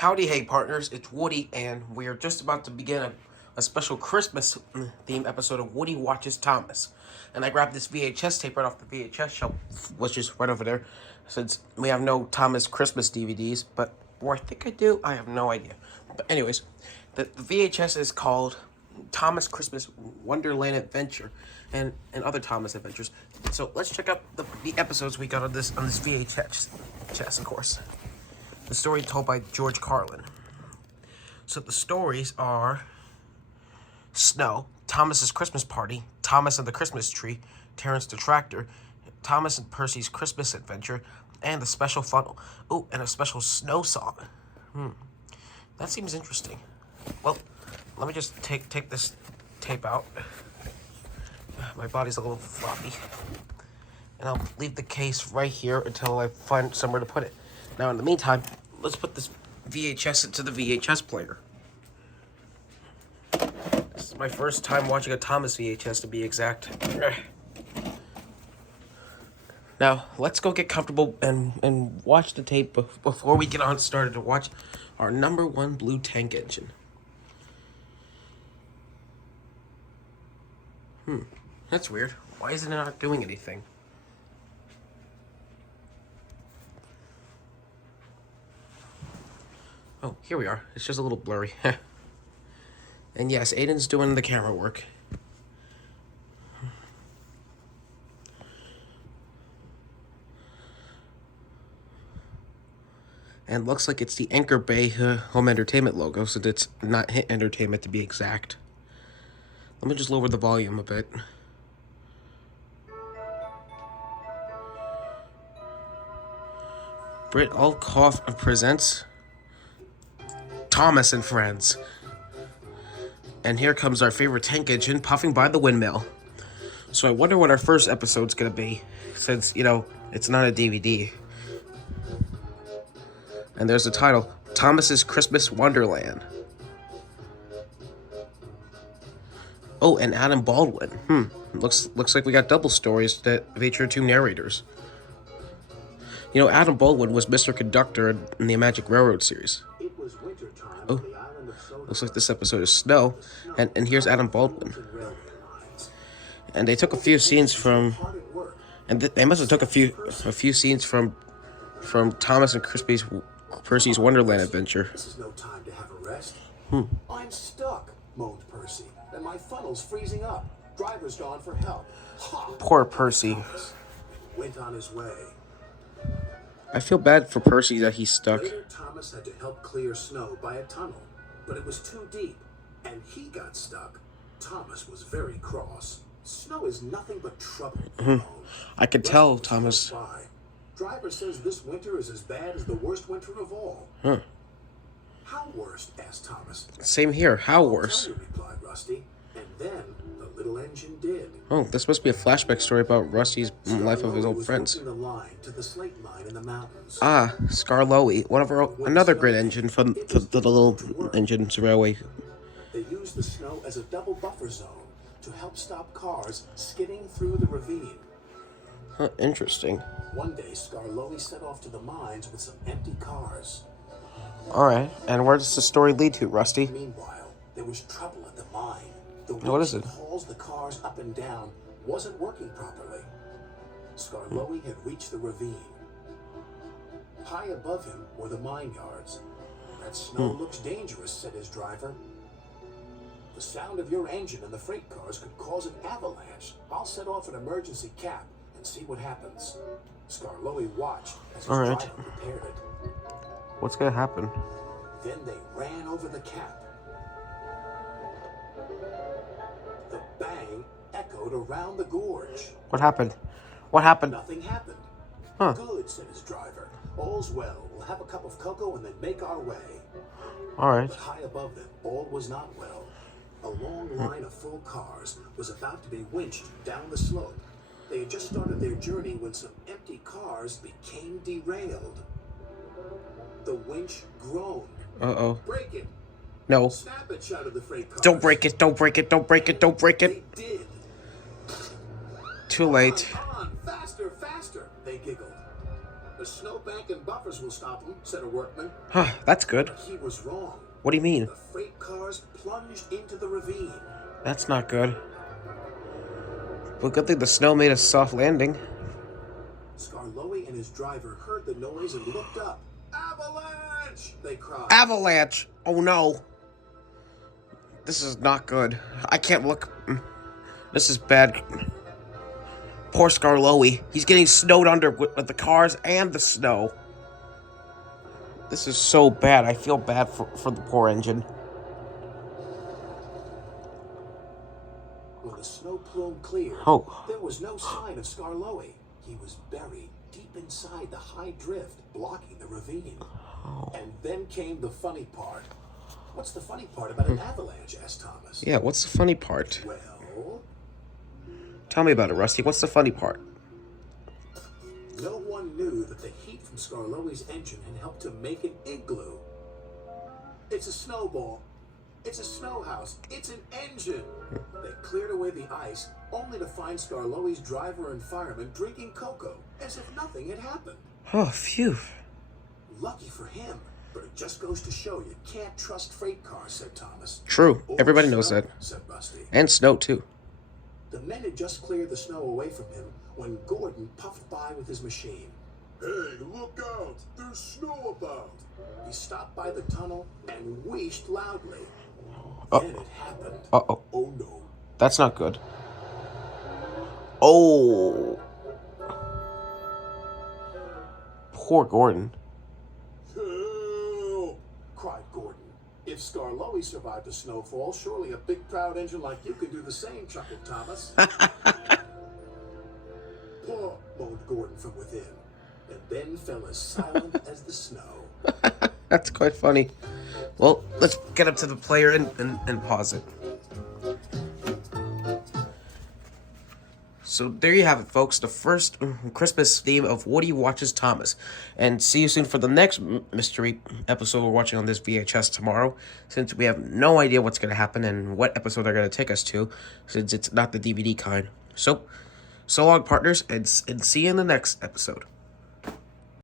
Howdy, hey partners, it's Woody, and we are just about to begin a special Christmas theme episode of Woody Watches Thomas. And I grabbed this VHS tape right off the VHS shelf, which is right over there, since we have no Thomas Christmas DVDs, or I think I do, I have no idea. But anyways, the VHS is called Thomas Christmas Wonderland Adventure, and other Thomas adventures. So let's check out the episodes we got on this VHS, of course. The story told by George Carlin. So the stories are Snow, Thomas's Christmas Party, Thomas and the Christmas Tree, Terrence the Tractor, Thomas and Percy's Christmas Adventure, and the special funnel. Oh, and a special snow song. That seems interesting. Well, let me just take this tape out. My body's a little floppy. And I'll leave the case right here until I find somewhere to put it. Now, in the meantime, let's put this VHS into the VHS player. This is my first time watching a Thomas VHS, to be exact. Now, let's go get comfortable and watch the tape before we get on started to watch our #1 blue tank engine. That's weird. Why isn't it not doing anything? Oh, here we are. It's just a little blurry. And yes, Aiden's doing the camera work. And looks like it's the Anchor Bay Home Entertainment logo, so it's not Hit Entertainment to be exact. Let me just lower the volume a bit. Britt Althoff presents Thomas and Friends. And here comes our favorite tank engine puffing by the windmill. So I wonder what our first episode's gonna be, since, it's not a DVD. And there's the title, Thomas's Christmas Wonderland. Oh, and Adam Baldwin. Looks like we got double stories that feature 2 narrators. Adam Baldwin was Mr. Conductor in the Magic Railroad series. Oh, looks like this episode is Snow, and here's Adam Baldwin. And they took a few scenes from, and they must have took a few scenes from Thomas and Percy's Wonderland Adventure. This is no time to have a rest. I'm stuck, moaned Percy, and my funnel's freezing up. Driver's gone for help. Ha! Poor Percy. Thomas went on his way. I feel bad for Percy that he's stuck. Later, Thomas had to help clear snow by a tunnel, but it was too deep, and he got stuck. Thomas was very cross. Snow is nothing but trouble. I could tell, Thomas. Driver says this winter is as bad as the worst winter of all. How worst? Asked Thomas. Same here. How worse? I'll tell you, replied Rusty, and then the little engine did. Oh, this must be a flashback story about Rusty's life of his old friends. The line to the slate mine in the mountains. Ah, Skarloey, another great engine from the little engines railway. They used the snow as a double buffer zone to help stop cars skidding through the ravine. Interesting. One day, Skarloey set off to the mines with some empty cars. Alright, and where does the story lead to, Rusty? Meanwhile, there was trouble at the mine. The What is it? that hauls the cars up and down wasn't working properly. Skarloey had reached the ravine. High above him were the mine yards. That snow looks dangerous, said his driver. The sound of your engine and the freight cars could cause an avalanche. I'll set off an emergency cap and see what happens. Skarloey watched as his driver prepared it. What's gonna happen? Then they ran over the cap. The bang echoed around the gorge. What happened? What happened? Nothing happened. Huh. Good, said his driver. All's well. We'll have a cup of cocoa and then make our way. Alright. But high above them, all was not well. A long line of full cars was about to be winched down the slope. They had just started their journey when some empty cars became derailed. The winch groaned. Uh-oh. Break it. No. Snap it, shouted the freight cars. Don't break it, don't break it, don't break it, don't break it. They did. Too late. Come on, faster, faster, they giggled. The snowbank and buffers will stop him, said a workman. Huh, that's good. But he was wrong. What do you mean? The freight cars plunged into the ravine. That's not good. But good thing the snow made a soft landing. Skarloey and his driver heard the noise and looked up. Avalanche! They cried. Avalanche! Oh no. This is not good. I can't look. This is bad. Poor Skarloey. He's getting snowed under with the cars and the snow. This is so bad. I feel bad for the poor engine. When the snow plume cleared, there was no sign of Skarloey. He was buried deep inside the high drift, blocking the ravine. And then came the funny part. What's the funny part about an avalanche? Asked Thomas. Yeah, what's the funny part? Well, tell me about it, Rusty. What's the funny part? No one knew that the heat from Skarloey's engine had helped to make an igloo. It's a snowball. It's a snow house. It's an engine. They cleared away the ice, only to find Skarloey's driver and fireman drinking cocoa, as if nothing had happened. Oh, phew. Lucky for him, but it just goes to show you can't trust freight cars, said Thomas. True. Or Everybody knows snow, that. said Rusty. And snow, too. The men had just cleared the snow away from him when Gordon puffed by with his machine. Hey, look out! There's snow about! He stopped by the tunnel and wheezed loudly. Then it happened. Uh-oh. Oh no. That's not good. Oh. Poor Gordon. Help! Cried Gordon. If Skarloey survived a snowfall, surely a big proud engine like you could do the same, chuckled Thomas. Poor, moaned Gordon from within, and then fell as silent as the snow. That's quite funny. Well, let's get up to the player and pause it. So there you have it, folks. The first Christmas theme of Woody Watches Thomas. And see you soon for the next mystery episode we're watching on this VHS tomorrow. Since we have no idea what's going to happen and what episode they're going to take us to. Since it's not the DVD kind. So long, partners. And see you in the next episode.